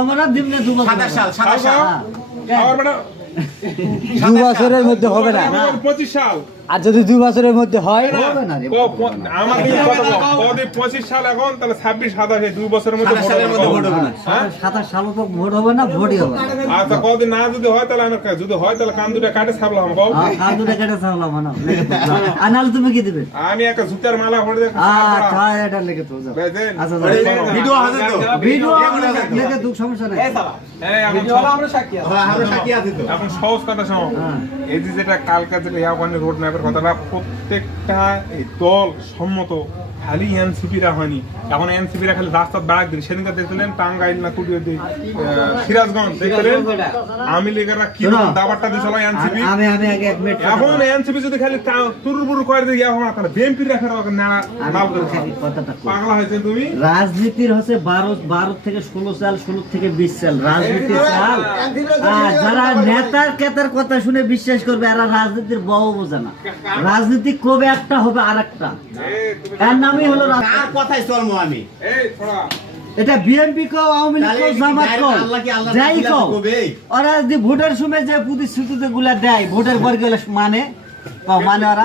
আমরা দিমনে 2 বছর সাদা সাল আর বেটা 2 বছরের মধ্যে হবে না 25 সাল আর যদি 2 বছরের মধ্যে হয় হবে না রে আমাকে যদি 25 সাল এখন তাহলে 26 27 2 বছরের মধ্যে ভোট হবে না 27 সাল তো ভোট হবে না ভোটই হবে না আচ্ছা কদিন না যদি হয় তাহলে আমি যদি হয় তাহলে কান দুটো কাটে ছাবলাম বাবু কান দুটো কেটে ছাড়লাম না আনাল তুমি কি দিবে আমি একটা জুতার মালা পরে দেব আচ্ছা এটা লেগে তো যাও বুঝেন আচ্ছা ভিডিও আছে তো ভিডিও লেগে দুঃখ সমস্যা নাই এই আমি আমরা সাক্ষী আছি তো এখন সহজ কথা শোনো এই যে যেটা কালকে যেটা ইয়াওয়ানি রোড ম্যাপের কথাটা প্রত্যেকটা এই দল সম্মত খালি এনসিপিরা হয়নি এখন এনসিপিরা খালি রাস্তার দাগ দিল সেদিনকে দেখলেন টাঙ্গাইল না কুটিয়ে সিরাজগঞ্জ দেখলেন আমি লীগেরা কি দাবারটা দিছিল এনসিপি আমি আগে এক মিনিট এখন এনসিপি যদি খালি তুরুবুরু করে দিয়ে এখন তাহলে বিএনপি রাখার না নাল করে কথাটা পাগলা হয়েছে তুমি রাজনীতির হচ্ছে 12 থেকে 16 সাল 16 থেকে 20 সাল রাজনীতির সাল যারা নেতার কেতার কথা শুনে বিশ্বাস করবে এরা রাজনীতির বউ বোঝে না রাজনীতি কবে একটা হবে আরেকটা এর নামই হলো কার কথাই চলমু আমি এই ছোড়া এটা বিএনপি কো আওয়ামী লীগ কো জামাত কো যাই কো ওরা যদি ভোটের সময় যে প্রতিশ্রুতিতে গুলা দেয় ভোটের পর গেলে মানে ওরা